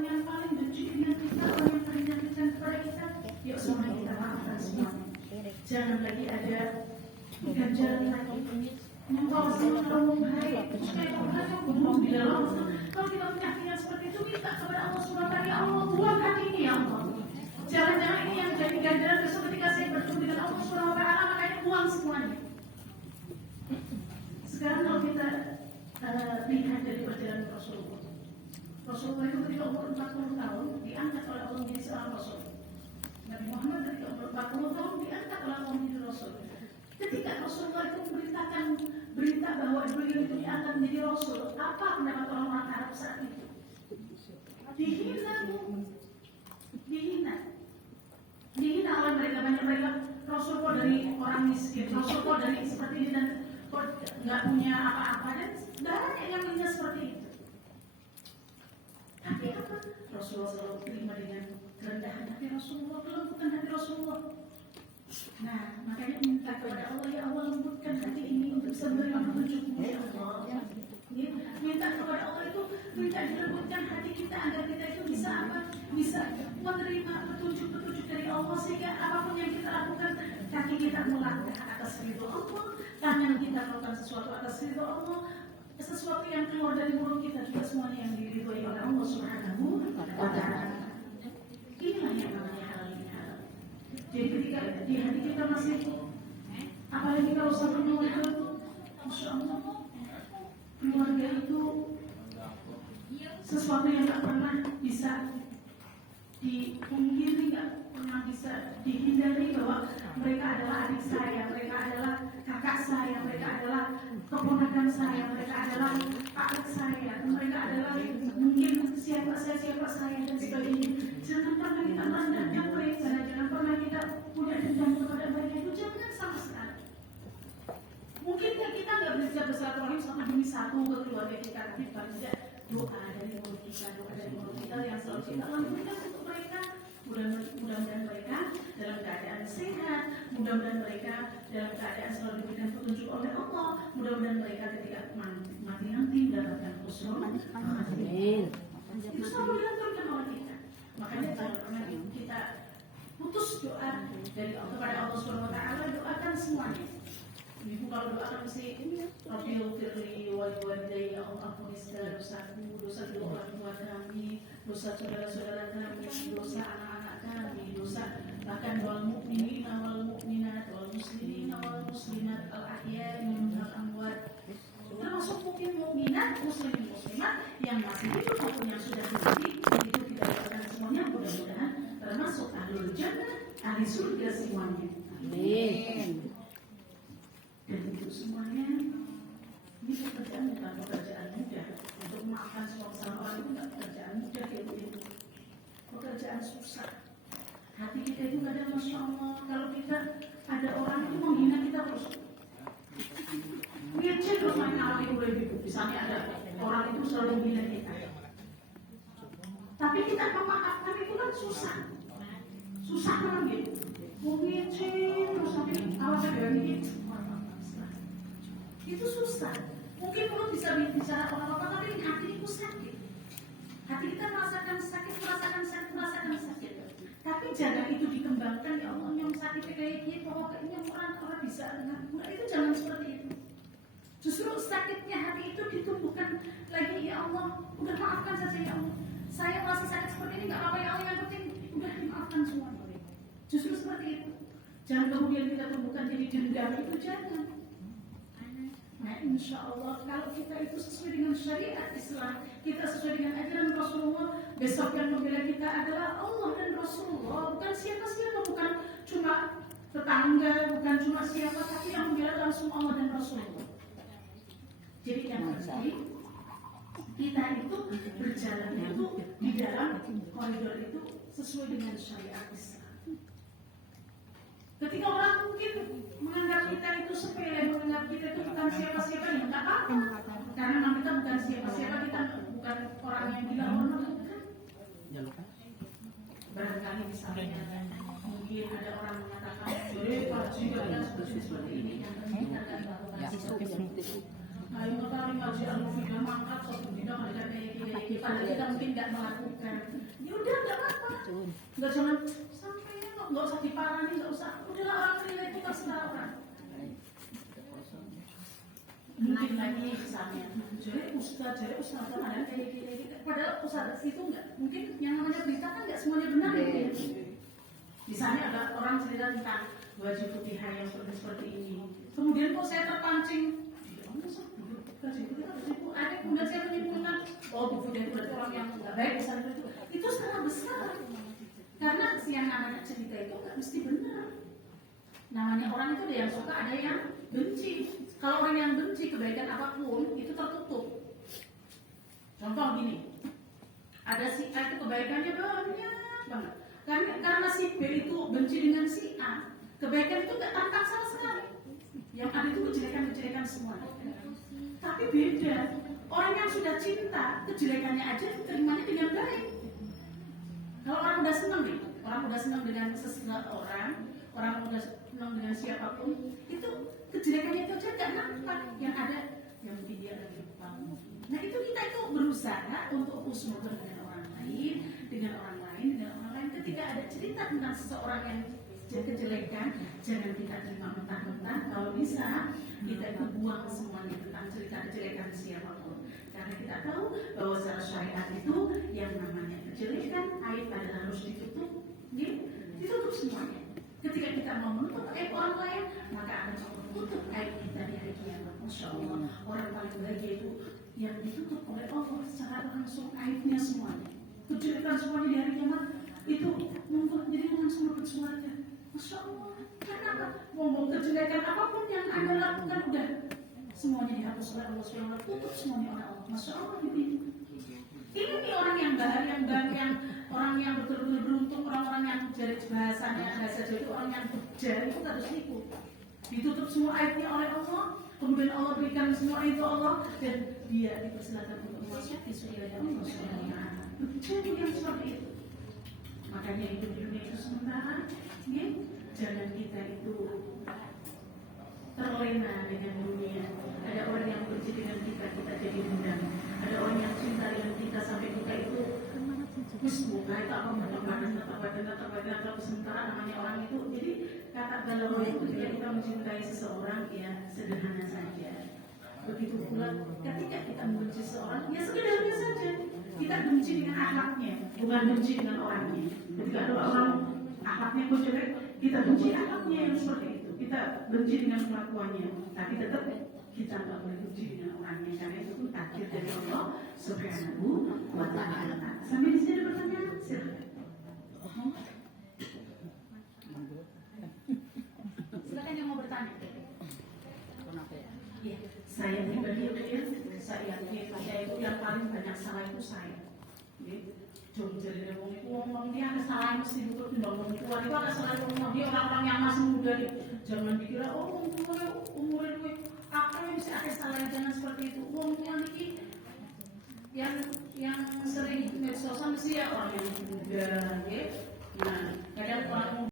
orang yang paling benci dengan kita, orang yang paling menyakitkan kepada kita, yuk semua kita maafkan semuanya. Jangan lagi ada ganjaran lagi. Membawa semua ngomong baik, supaya orang yang belum bila langsung. Kalau kita punya hati yang seperti itu, minta kepada Allah SWT, ya Allah, buang hati ini ya Allah. Jangan-jangan ini yang jadi ganjaran besok ketika saya bertemu dengan Allah SWT, makanya buang semuanya. Sekarang kalau kita lihat dari perjalanan Rasulullah. Rasulullah itu ketika umur 40 tahun diangkat oleh Allah menjadi seorang Rasul. Nabi Muhammad ketika umur 40 tahun diangkat oleh Allah menjadi Rasul. Ketika Rasulullah itu memberitakan berita bahwa beliau itu diangkat menjadi Rasul, apa pendapat orang-orang Arab saat itu? Dihina, dihina oleh mereka. Banyak mereka, Rasul kok dari orang miskin, Rasul kok dari seperti ini dan kok nggak punya apa-apa, dan banyak yang menghina seperti itu. Tapi apa? Rasulullah selalu terima dengan kerendahan hati Rasulullah, kelembutan hati Rasulullah. Nah, makanya minta kepada Allah, ya Allah, lembutkan hati ini untuk bisa menerima petunjuk-Mu ya Allah. Ya. Minta kepada Allah itu, minta dilembutkan hati kita agar kita itu bisa apa? Bisa menerima petunjuk-petunjuk dari Allah, sehingga apapun yang kita lakukan, kaki kita melangkah atas ridho Allah, tangan kita melakukan sesuatu atas ridho Allah, sesuatu yang keluar dari mulut kita juga semuanya yang diridhoi oleh Allah Subhanahu wa Ta'ala. Inilah yang namanya halal bihalal. Jadi ketika di hati kita masih, apalagi kalau sampai keluarga itu, Masya Allah, keluarga itu sesuatu yang tak pernah bisa dipungkiri, nggak pernah bisa dihindari bahwa mereka adalah adik saya, mereka adalah kakak saya, mereka adalah keponakan saya, mereka adalah adik saya, mereka adalah mungkin siapa saya dan sebagainya. Jangan pernah kita merendahkan mereka, jangan pernah kita punya dendam kepada mereka, itu jangan sama sekali. Mungkin kita nggak bisa bersilaturahim sama demi satu keluarga kita, tapi paling tidak doa dari mulut kita yang selalu kita lakukan untuk mereka. Mudah-mudahan mereka dalam keadaan sehat, mudah-mudahan mereka dalam keadaan selalu diberikan petunjuk oleh Allah, mudah-mudahan mereka ketika mati nanti mendapatkan husnul amin. Itu selalu dilakukan oleh kita. Makanya jangan pernah kita putus doa dari Allah kepada Allah Subhanahu wa Ta'ala, doakan semuanya. Ibu kalau doakan mesti Rabbil firli wal walidayya, Allah ampuni segala dosaku, dosa kedua orang tua kami, dosa saudara-saudara kami, dosa anak-anak kami, dosa bahkan wal mu'minina wal mu'minat wal muslimina wal muslimat al ahya'i minhum wal amwat, termasuk mukminat, muslimin muslimat yang masih hidup maupun yang sudah mati, itu kita doakan semuanya mudah-mudahan termasuk ahlul jannah, ahli surga semuanya. Amin. Dan itu semuanya ini pekerjaan bukan pekerjaan mudah. Untuk memaafkan semua kesalahan orang itu bukan pekerjaan mudah, itu pekerjaan susah. Hati kita itu kadang Masya Allah, kalau kita ada orang itu menghina kita terus, ngecek terus main alami itu. Misalnya ada orang itu selalu menghina kita, tapi kita memaafkan itu kan susah kan gitu. Mau ngecek terus sampai awas ada gitu. Itu susah. Mungkin mulut bisa bicara apa-apa, tapi hati itu sakit. Hati kita merasakan sakit. Tapi jangan itu dikembangkan, ya Allah yang sakit kayak gini, pokoknya orang bisa ngaku. Itu jangan seperti itu. Justru sakitnya hati itu ditumbuhkan lagi, ya Allah, udah maafkan saja ya Allah. Saya masih sakit seperti ini, nggak apa-apa ya Allah, yang penting udah dimaafkan semua. Justru seperti itu. Jangan kemudian kita tumbuhkan jadi dendam, itu jangan. Nah, insya Allah kalau kita itu sesuai dengan syariat Islam, kita sesuai dengan ajaran Rasulullah, besok yang membela kita adalah Allah dan Rasulullah, bukan siapa-siapa, bukan cuma tetangga, bukan cuma siapa, tapi yang membela langsung Allah dan Rasulullah. Jadi yang penting kita itu berjalan itu di dalam koridor itu sesuai dengan syariat Islam. Ketika orang mungkin menganggap kita itu sepele, menganggap kita itu bukan siapa-siapa, ya nggak apa-apa. Karena memang kita bukan siapa-siapa, kita bukan orang yang gila, orang bukan. Barangkali misalnya mungkin ada orang mengatakan, Pak juga kan seperti ini, yang kita akan lakukan. Ayo ngaji al-mufidah mangkat, soal tidak ada kayak kita mungkin nggak melakukan. Nggak jangan sampai nggak usah diparani, nggak usah. Udahlah orang menilai itu terserah orang. Mungkin lagi misalnya, jadi ustaz ada kayak gini. Padahal ustaz itu nggak, mungkin yang namanya berita kan nggak semuanya benar ya. Misalnya ada orang cerita tentang baju putih yang seperti ini. Kemudian kok saya terpancing, baju putih ada kemudian saya menyimpulkan, oh Bu Fuda itu berarti orang yang nggak baik misalnya itu salah besar. Karena yang namanya cerita itu nggak mesti benar. Namanya orang itu ada yang suka, ada yang benci. Kalau orang yang benci kebaikan apapun itu tertutup. Contoh gini, ada si A itu kebaikannya banyak banget. Karena si B itu benci dengan si A, kebaikan itu nggak tampak sama sekali. Yang ada itu kejelekan-kejelekan semua. Tapi beda, orang yang sudah cinta, kejelekannya aja terimanya dengan baik. Kalau orang udah senang nih, orang udah senang dengan seseorang, orang udah senang dengan siapapun, itu kejelekannya itu aja nggak nampak. Yang ada, yang mungkin dia lagi lupa. Nah itu kita itu berusaha untuk husnuzon dengan orang lain, Ketika ada cerita tentang seseorang yang kejelekan, jangan kita terima mentah-mentah. Kalau bisa, kita itu buang semuanya tentang cerita kejelekan siapapun. Karena kita tahu bahwa secara syariat itu yang namanya kejelekan, aib adalah harus ditutup, ya? Ditutup semuanya. Ketika kita mau menutup aib orang lain, maka akan menutup aib kita di hari kiamat. Masya Allah, orang paling bahagia itu yang ditutup oleh Allah secara langsung aibnya semuanya. Kejelekan semuanya di hari kiamat itu membuat jadi langsung bersuara. Masya Allah, karena apa? Ngomong kejelekan apapun yang Anda lakukan udah semuanya dihapus oleh Allah SWT, tutup semuanya oleh Allah. Masya Allah ini nih orang yang orang yang betul-betul beruntung, orang-orang yang jari bahasanya bahasa Jawa itu orang yang berjari itu harus ikut. Ditutup semua aibnya oleh Allah, kemudian Allah berikan semua itu Allah dan dia dipersilakan untuk memasuki surga Allah SWT. Jadi yang seperti itu. Makanya hidup di dunia itu sementara, ya, jangan kita itu terlena dengan dunia. Ada orang yang benci dengan kita, kita jadi dendam. Ada orang yang cinta dengan kita sampai kita itu semoga itu apa atau sementara namanya orang itu. Jadi kata galau itu ketika kita mencintai seseorang ya sederhana saja. Begitu pula ketika kita membenci seseorang ya sekedarnya saja. Kita benci dengan akhlaknya, bukan benci dengan orangnya. Ketika ada orang akhlaknya jelek, kita benci akhlaknya yang seperti itu. Kita benci dengan kelakuannya, tapi tetap kita nggak boleh benci dengan orangnya. Karena itu pun takdir dari Allah Subhanahu wa Ta'ala. Sampai di sini ada pertanyaan? Silakan. Silakan yang mau bertanya. Iya, saya pribadi saya itu yang paling banyak salah itu saya. Jom jadi ngomong dia ada salah mesti duduk ngomong kuat itu ada salah ngomong dia orang-orang yang masih muda nih. Jangan dikira umur apa yang bisa ada salah, jangan seperti itu. Ngomong ini yang sering medsos sih ya orang yang muda, ya. Nah kadang orang